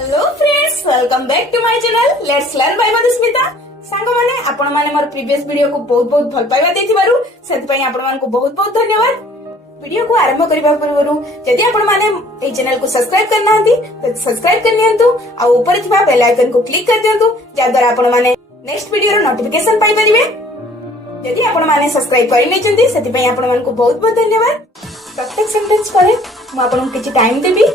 Hello friends, welcome back to my channel let's learn by Madhusmita. सांगो माने आपण माने मोर प्रीवियस वीडियो को बहुत बहुत भल पाइबा देथिबारु सेति पई आपण मान को बहुत बहुत धन्यवाद। वीडियो को आरंभ करबा पूर्वरु जदि आपण माने ए चैनल को सब्सक्राइब करना हंती तो सब्सक्राइब कर नियंतु आ ऊपर थिबा बेल आइकन को क्लिक कर दियंतु जा द्वारा आपण माने नेक्स्ट वीडियो रो नोटिफिकेशन पाइ परिबे। जदि आपण माने सब्सक्राइब करि नै चंती सेति पई आपण मान को बहुत बहुत धन्यवाद। प्रत्येक सेंटेंस परे मु आपण को किछि टाइम देबी,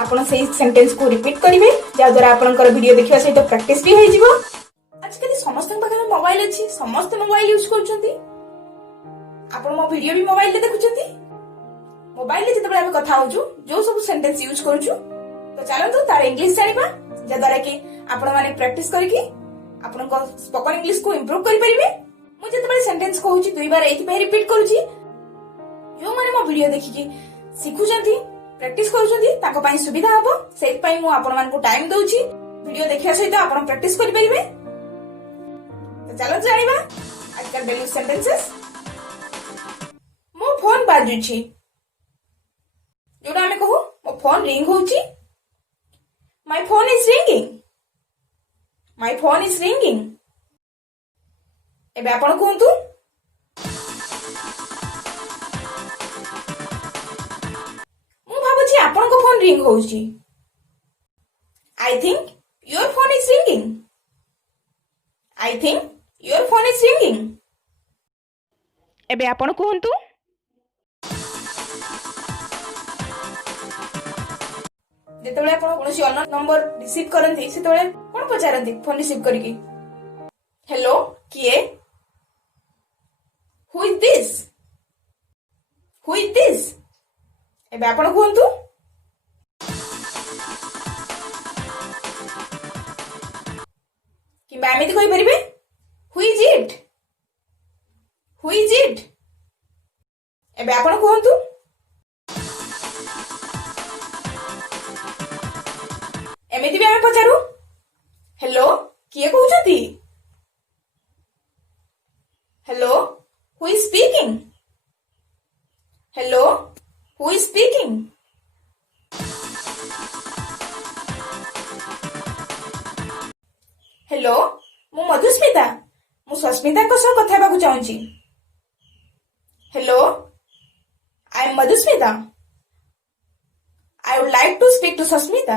आपण से सेंटेंस को रिपीट करिवे जा द्वारा आपनकर वीडियो देखिबा सहित प्रैक्टिस भी होई जिवो। आजकल समस्त पाखरे मोबाइल अछि, समस्त मोबाइल यूज करछंती। आपण मो वीडियो भी मोबाइल ले देखुछंती। मोबाइल ले जते हम कथा होजु जो सब सेंटेंस यूज करछु तो चलंतु तार इंग्लिश जानिबा जा द्वारा कि आपण माने प्रैक्टिस करिकि आपण को स्पोकन इंग्लिश को इंप्रूव करि परिबे। मु जते सेंटेंस कहूची दुई बार एथि पे रिपीट करूची जो माने मो वीडियो देखिकि सिखुछंती प्रैक्टिस करूछंती ताको पई सुविधा हबो। सेति पई मु आपण मान को टाइम दउची वीडियो देखिया सहित आपण प्रैक्टिस करि परिबे। तो चलो जानिबा आजकल बेली सेंटेंसेस। मो फोन बाजुची जोडा हमें कहू मो फोन रिंग होउची। My phone is ringing, my phone is ringing. एबे आपण कहंतु आपन को फोन रिंग होउची। I think your phone is ringing, I think your phone is ringing. एबे आपन कहंतु जेतेबेले आपन कोनोसी अननोन नंबर रिसीव करंती सेतेबेले कोन पचारंती फोन रिसीव करिकि हेलो किए, who is this, who is this. एबे आपन कहंतु किंबा एमिति कहि परिबे who is it, who is it. एबे आपण कहंतु एमिति भी हम पचारू हेलो किए कहउछंती, hello who is speaking, hello who is speaking. Hello मु मधुस्मिता, मु सस्मिता को सह कथा हेबाकु चाहूची। Hello I am Madhusmita, I would like to speak to Sasmita.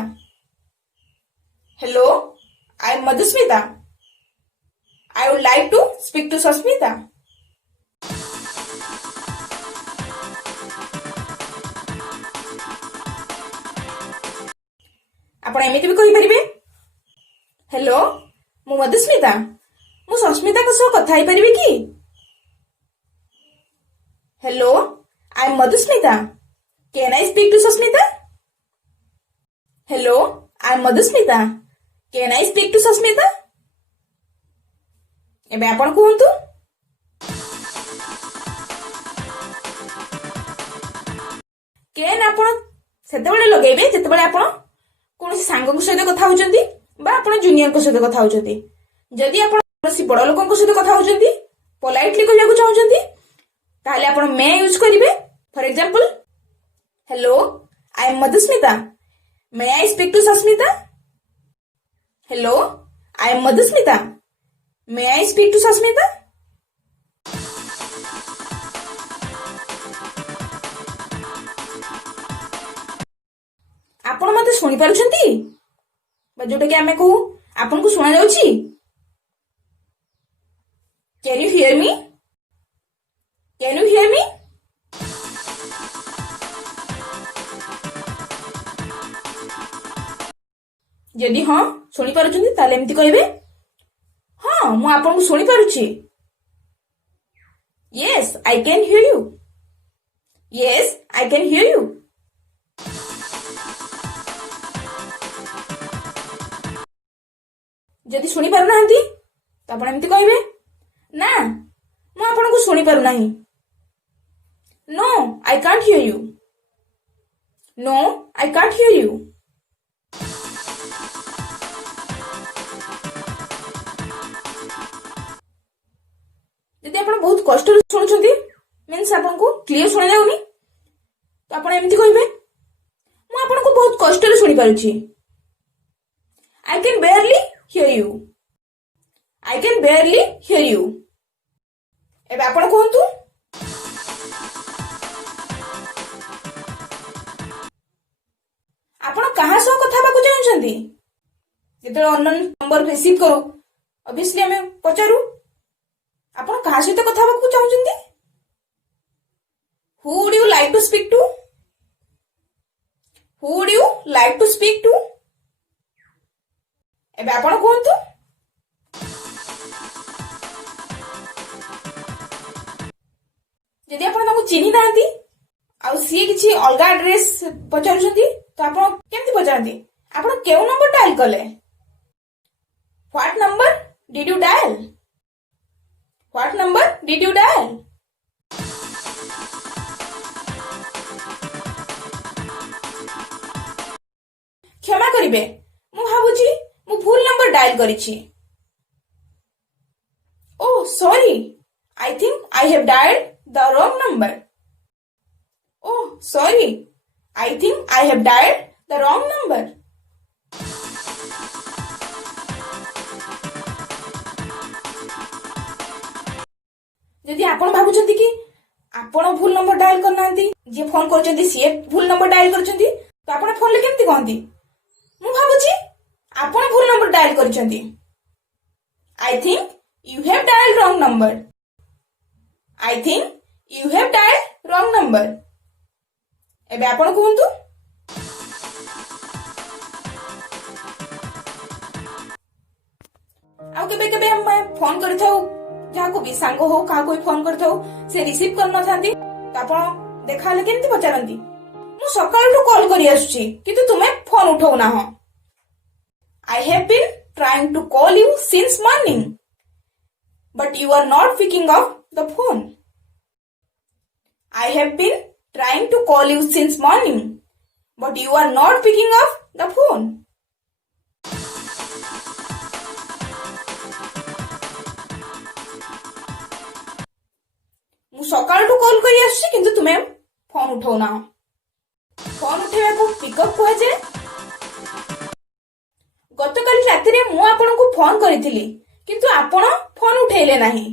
Hello I am Madhusmita, I would like to speak to Sasmita. आपण एमिति भी कहि परिबे हेलो मु मधुस्मिता, मु सस्मिता को सह कथा हेई परिबे कि। Hello I am Madhusmita, can I speak to Sasmita. Hello I am Madhusmita, can I speak to Sasmita. एबे आपण कहंतु कैन आपण सेतेबेले लगेबे जेतेबेले आपण कोनोसी सांग को सहित कथा होचंती बा आपण जूनियर को सहित कथा होचंती। जदि आपण कोनोसी बड़ लोकन को सहित कथा होचंती पोलाइटली कहया को चाहउचंती ताले आपण मे यूज करिवे। For example hello I am Madhusmita, may I speak to Sasmita. Hello I am Madhusmita, may I speak to Sasmita. आपण मते सुनि पारुछंती जोटा कि आमे कहू आपन को सुना जाउची। Can you hear me, can you hear me. यदि हाँ सुनी पारुछंती ताले एमिति कहिबे हाँ मु आपन को सुनी पारुची। Yes I can hear you, yes I can hear you. जदि सुनी पारु नाहंती तो आपण एमिति कहिबे ना मु आपण को सुनी पारु नाही। No I can't hear you, no I can't hear you. जदि आपण बहुत कष्ट रे सुनुछंती मींस आपण को क्लियर सुना जाउनी तो आपण एमिति कहिबे मु आपण को बहुत कष्ट रे सुनी पारुची। I can barely hear you. I can barely hear you. ଏବେ ଆପଣ କୁହନ୍ତୁ ଆପଣ କାହା ସହ କଥା ହେବାକୁ ଚାହୁଁଛନ୍ତି? ଯେତେବେଳେ ଅନନୋନ ନମ୍ବର ରିସିଭ୍ କରୁ ଅବଭିୟସଲି ଆମେ ପଚାରୁ ଆପଣ କାହା ସହିତ କଥା ହେବାକୁ ଚାହୁଁଛନ୍ତି? Who would you like to speak to? Who would you like to speak to? ଏବେ ଆପଣ କୁହନ୍ତୁ ଯଦି ଆପଣ ତାଙ୍କୁ ଚିହ୍ନି ନାହାନ୍ତି ଆଉ ସିଏ କିଛି ଅଲଗା ଆଡ୍ରେସ ପଚାରୁଛନ୍ତି ତ ଆପଣ କେମିତି ପଚାରନ୍ତି? ଆପଣ କେଉଁ ନମ୍ବର ଡାଏଲ କଲେ? What number did you dial? What number did you dial? क्षमा करिवे ମୁଁ ଭାବୁଛି ମୁଁ ଭୁଲ ନମ୍ବର ଡାଏଲ କରିଛି। Oh, sorry. I think I have dialed the wrong number. Oh, sorry. I think I have dialed the wrong number. ଯଦି ଆପଣ ଭାବୁଛନ୍ତି କି ଆପଣ ଭୁଲ ନମ୍ବର ଡାଏଲ କରିନାହାନ୍ତି ଯିଏ ଫୋନ କରୁଛନ୍ତି ସିଏ ଭୁଲ ନମ୍ବର ଡାଏଲ କରିଛନ୍ତି ତ ଆପଣ ଫୋନରେ କେମିତି କହନ୍ତି? ମୁଁ ଭାବୁଛି ଆପଣ ଭୁଲ ନମ୍ବର ଡାଏଲ କରିଛନ୍ତି। I think you have dialed wrong number. I think you have dialed wrong number. ଏବେ ଆପଣ କୁହନ୍ତୁ ଆଉ କେବେ କେବେ ଆମେ ଫୋନ କରିଥାଉ ଯାହାକୁ ବି ସାଙ୍ଗ ହଉ କାହାକୁ ବି ଫୋନ କରିଥାଉ ସେ ରିସିଭ୍ କରିନଥାନ୍ତି ତ ଆପଣ ଦେଖାହେଲେ କେମିତି ପଚାରନ୍ତି? ମୁଁ ସକାଳଠୁ କଲ୍ କରି ଆସୁଛି କିନ୍ତୁ ତୁମେ ଫୋନ ଉଠାଉ ନାହଁ। I have been trying to call you since morning, but you are not picking up the phone. I have been trying to call you since morning, but you are not picking up the phone. ମୁଁ ସକାଳଠୁ call କରି ଆସୁଛି କିନ୍ତୁ ତୁମେ phone ଉଠାଉ ନାହଁ। Phone ଉଠାଇବାକୁ pickup କୁହାଯାଏ। ଗତକାଲି ରାତିରେ ମୁଁ ଆପଣଙ୍କୁ ଫୋନ କରିଥିଲି କିନ୍ତୁ ଆପଣ ଫୋନ ଉଠେଇଲେ ନାହିଁ।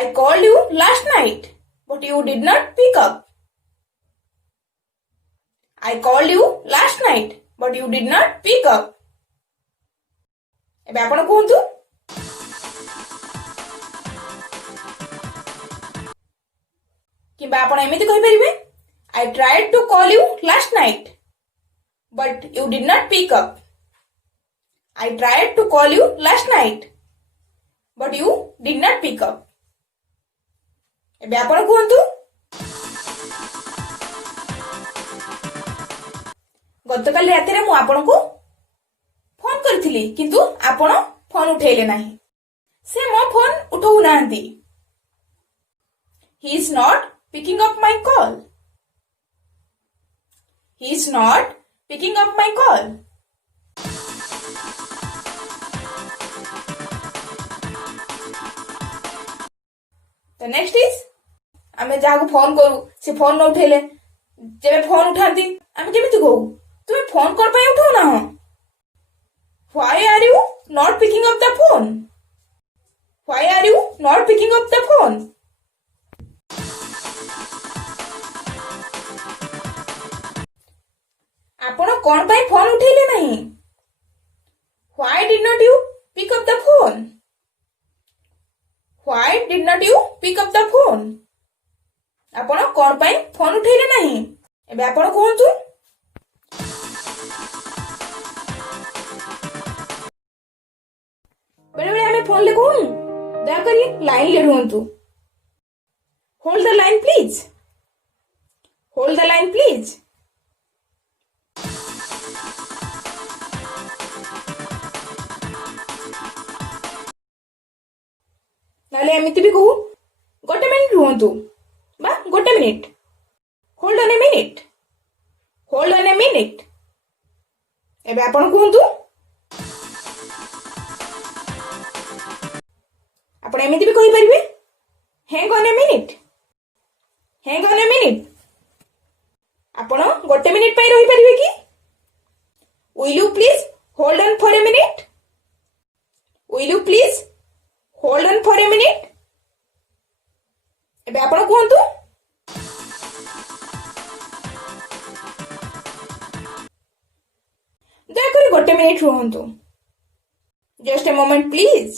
I called you last night, but you did not pick up. I called you last night, but you did not pick up. ଏବେ ଆପଣ କୁହନ୍ତୁ କିମ୍ବା ଆପଣ ଏମିତି କହିପାରିବେ I tried to call you last night, but you did not pick up. I tried to call you last night, but you did not pick up. ଏବେ ଆପଣ କୁହନ୍ତୁ ଗତକାଲି ରାତିରେ ମୁଁ ଆପଣଙ୍କୁ ଫୋନ କରିଥିଲି କିନ୍ତୁ ଆପଣ ଫୋନ ଉଠେଇଲେ ନାହିଁ। ସେ ମୋ ଫୋନ ଉଠାଉ ନାହାନ୍ତି। He is not picking up my call. He is not picking up my call. The next is ଆମେ ଯାହାକୁ ଫୋନ କରୁ ସେ ଫୋନ ନ ଉଠେଇଲେ ଯେବେ ଫୋନ ଉଠାନ୍ତି ଆମେ କେମିତି କହୁ? ତୁମେ ଫୋନ କଣ ପାଇଁ ଉଠାଉ ନାହଁ? Why are you not picking up the phone? Why are you not picking up the phone? ଆପଣ କଣ ପାଇଁ ଫୋନ ଉଠେଇଲେ ନାହିଁ? Why did not you pick up the phone? Why did not you pick up the phone? ଆପଣ କଣ ପାଇଁ phone ଉଠେଇଲେ ନାହିଁ? ଏବେ ଆପଣ କୁହନ୍ତୁ ବେଳେବେଳେ ଆମେ ଫୋନରେ କହୁନୁ ଦୟାକରି ଲାଇନରେ ରୁହନ୍ତୁ। Hold the line please. Hold the line please. ନହେଲେ ଏମିତି ବି କହୁ ଗୋଟେ ମିନିଟ ରୁହନ୍ତୁ ବା ଗୋଟେ minute. Hold on a minute. Hold on a minute. ଏବେ ଆପଣ କୁହନ୍ତୁ ଆପଣ ଏମିତି ବି କହିପାରିବେ hang on a minute. Hang on a minute. ଆପଣ ଗୋଟେ ମିନିଟ ପାଇଁ ରହିପାରିବେ କି? Will you please hold on for a minute? Will you please hold on for a minute? ଏବେ ଆପଣ କୁହନ୍ତୁ। ଦୟାକରି ଗୋଟେ ମିନିଟ୍ ରୁହନ୍ତୁ। Just a moment please.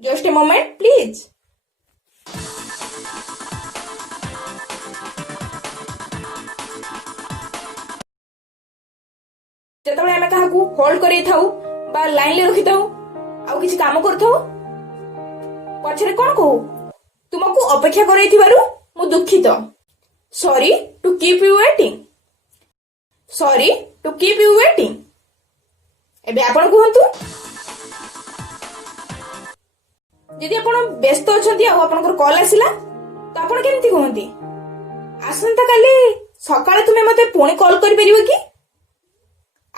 Just a moment please. ଯେତେବେଳେ ଆମେ କାହାକୁ ହୋଲ୍ଡ କରେଇଥାଉ ବା ଲାଇନରେ ରଖିଥାଉ ଆଉ କିଛି କାମ କରୁଥାଉ ପଛରେ କଣ କହୁ? ତୁମକୁ ଅପେକ୍ଷା କରେଇଥିବାରୁ ମୁଁ ଦୁଃଖିତ। Sorry to keep you waiting. Sorry to keep you waiting. ଏବେ ଆପଣ କୁହନ୍ତୁ। ଯଦି ଆପଣ ବ୍ୟସ୍ତ ଅଛନ୍ତି ଆଉ ଆପଣଙ୍କର କଲ୍ ଆସିଲା ତ ଆପଣ କେମିତି କୁହନ୍ତି? ଆସନ୍ତାକାଲି ସକାଳେ ତୁମେ ମତେ ପୁଣି କଲ୍ କରିପାରିବ କି?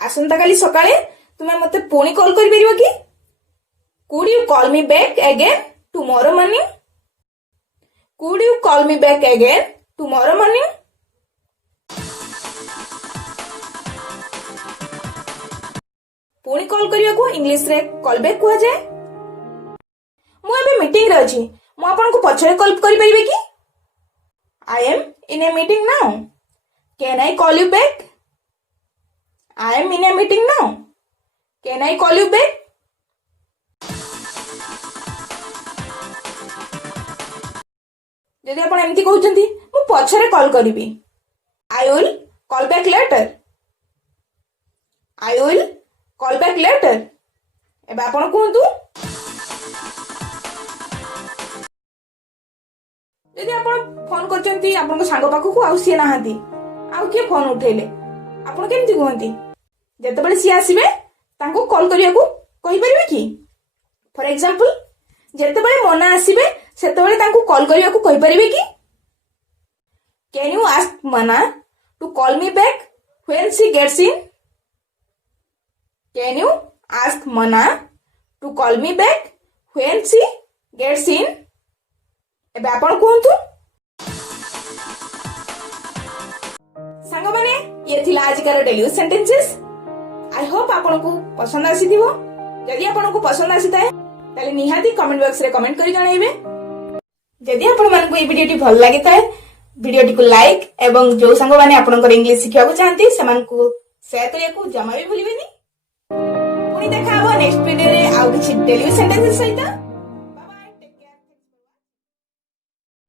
ଆସନ୍ତାକାଲି ସକାଳେ ତୁମେ ମତେ ପୁଣି କଲ୍ କରିପାରିବ କି? Could you call me back again tomorrow morning? Could you call me back again tomorrow morning? ପୁଣି କଲ୍ କରିବାକୁ ଇଂଲିଶରେ କଲ୍ ବ୍ୟାକ୍ କୁହାଯାଏ। ମୁଁ ଏବେ ମିଟିଂରେ ଅଛି, ମୁଁ ଆପଣଙ୍କୁ ପଛରେ କଲ୍ କରିପାରିବି କି? I am in a meeting now. Can I call you back? I am in a meeting now. Can I call you back? ଯଦି ଆପଣ ଏମିତି କହୁଛନ୍ତି ମୁଁ ପଛରେ କଲ୍ କରିବି I will call back later. I will call back later. ଏବେ ଆପଣ କୁହନ୍ତୁ। ଯଦି ଆପଣ ଫୋନ କରିଛନ୍ତି ଆପଣଙ୍କ ସାଙ୍ଗ ପାଖକୁ ଆଉ ସିଏ ନାହାନ୍ତି ଆଉ କିଏ ଫୋନ ଉଠେଇଲେ ଆପଣ କେମିତି କୁହନ୍ତି? ଯେତେବେଳେ ସିଏ ଆସିବେ ତାଙ୍କୁ କଲ୍ କରିବାକୁ କହିପାରିବେ କି? ଫର ଏକ୍ସାମ୍ପଲ ଯେତେବେଳେ ମନା ଆସିବେ ସେତେବେଳେ ତାଙ୍କୁ କଲ୍ କରିବାକୁ କହିପାରିବେ କି? Can you ask Mana to call me back when she gets in? Can you ask Mana to call me back when she gets in? ଏବେ ଆପଣ କୁହନ୍ତୁ। ସାଙ୍ଗମାନେ ଇଏ ଥିଲା ଆଜିକାର daily use sentences. I Hope ଆପଣଙ୍କୁ ପସନ୍ଦ ଆସିଥିବ। ଯଦି ଆପଣଙ୍କୁ ପସନ୍ଦ ଆସିଥାଏ ତାହେଲେ ନିହାତି କମେଣ୍ଟ ବକ୍ସରେ କମେଣ୍ଟ କରି ଜଣାଇବେ। ଯଦି ଆପଣମାନଙ୍କୁ ଏହି ଭିଡିଓଟି ଭଲ ଲାଗିଥାଏ ଭିଡିଓଟିକୁ ଲାଇକ୍ ଏବଂ ଯୋଉ ସାଙ୍ଗମାନେ ଆପଣଙ୍କର ଇଂଲିଶ ଶିଖିବାକୁ ଚାହାନ୍ତି ସେମାନଙ୍କୁ ସେୟାର କରିବାକୁ ଜମା ବି ଭୁଲିବେନି। ପୁଣି ଦେଖା ହବ ନେକ୍ସଟ ଭିଡିଓରେ ଆଉ କିଛି ଡେଲି ୟୁଜ୍ ସେଣ୍ଟେନ୍ସେସ୍ ସହିତ।